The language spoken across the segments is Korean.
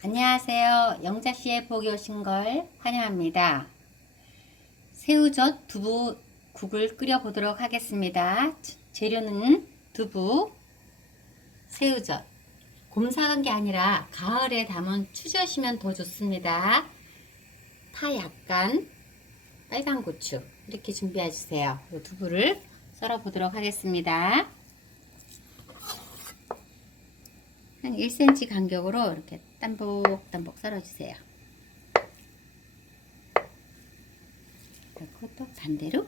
안녕하세요. 영자씨의 보기 오신 걸 환영합니다. 새우젓 두부 국을 끓여 보도록 하겠습니다. 재료는 두부, 새우젓. 곰사간 게 아니라 가을에 담은 추젓이면 더 좋습니다. 파 약간, 빨간 고추 이렇게 준비해 주세요. 두부를 썰어 보도록 하겠습니다. 한 1cm 간격으로 이렇게 단복단복 썰어주세요. 그리고 또 반대로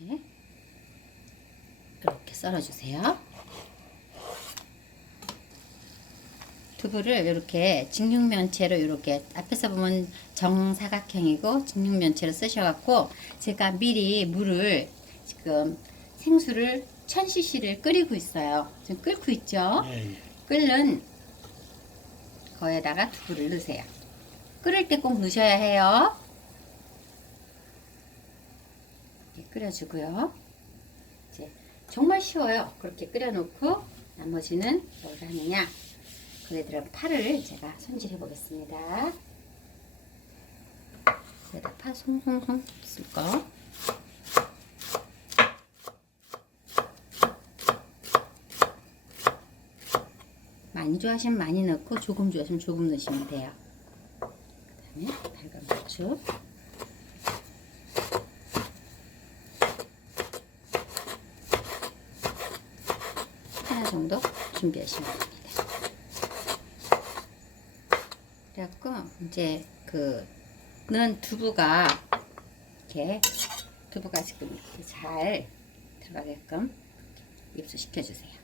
이렇게 이렇게 썰어주세요. 두부를 이렇게 직육면체로 이렇게 앞에서 보면 정사각형이고 직육면체로 쓰셔갖고 제가 미리 물을 지금 생수를 1000cc를 끓이고 있어요. 지금 끓고 있죠? 예, 예. 끓는 거에다가 두부를 넣으세요. 끓을 때 꼭 넣으셔야 해요. 이렇게 끓여주고요. 이제 정말 쉬워요. 그렇게 끓여놓고 나머지는 뭘 하느냐? 거기에 들어간 파를 제가 손질해 보겠습니다. 여기다 파 송송송 쓸 거. 많이 좋아하시면 많이 넣고 조금 좋아하시면 조금 넣으시면 돼요. 그다음에 달걀 고추. 하나 정도 준비하시면 됩니다. 그래갖고 이제 그 넣은 두부가 이렇게 두부가 지금 이렇게 잘 들어가게끔 입수시켜 주세요.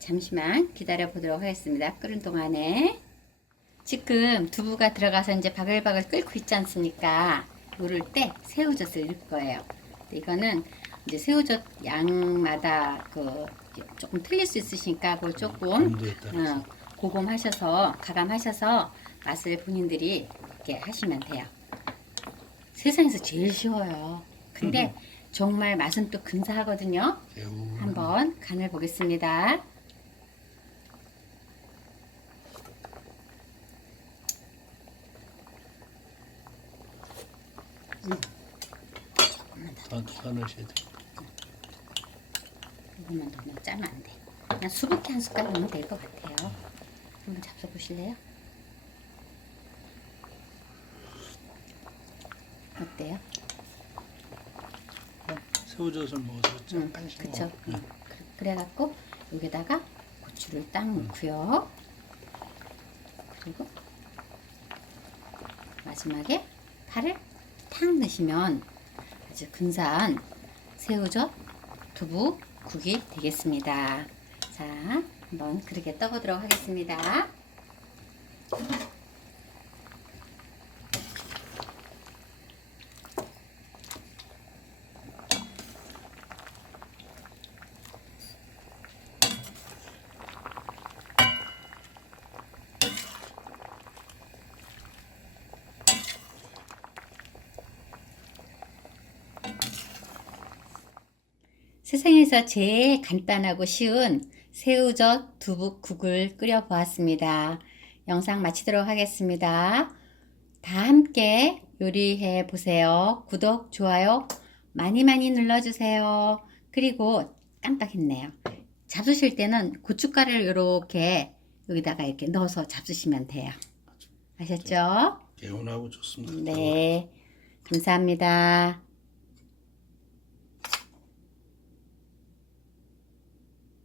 잠시만 기다려 보도록 하겠습니다. 끓는 동안에 지금 두부가 들어가서 이제 바글바글 끓고 있지 않습니까? 이럴 때 새우젓을 넣을 거예요. 이거는 이제 새우젓 양마다 그 조금 틀릴 수 있으시니까 그걸 조금. 어, 고검하셔서 가감하셔서 맛을 본인들이 이렇게 하시면 돼요. 세상에서 제일 쉬워요. 근데 정말 맛은 또 근사하거든요. 한번 간을 보겠습니다. 더, 더 넣으셔야 돼. 이것만 너무 짜면 안 돼. 그냥 수북히 한 숟갈 넣으면 될 것 같아요. 한번 잡숴 보실래요? 어때요? 새우젓을 먹어서 응, 약간 싱거워. 그쵸. 예. 응. 그- 그래갖고 여기다가 고추를 딱 넣고요. 그리고 마지막에 파를 탁 넣으시면 아주 근사한 새우젓 두부 국이 되겠습니다. 자, 한번 그렇게 떠보도록 하겠습니다. 세상에서 제일 간단하고 쉬운 새우젓 두부국을 끓여 보았습니다. 영상 마치도록 하겠습니다. 다 함께 요리해 보세요. 구독, 좋아요 많이 많이 눌러주세요. 그리고 깜빡했네요. 잡수실 때는 고춧가루를 이렇게 여기다가 이렇게 넣어서 잡수시면 돼요. 아셨죠? 개운하고 좋습니다. 네. 감사합니다.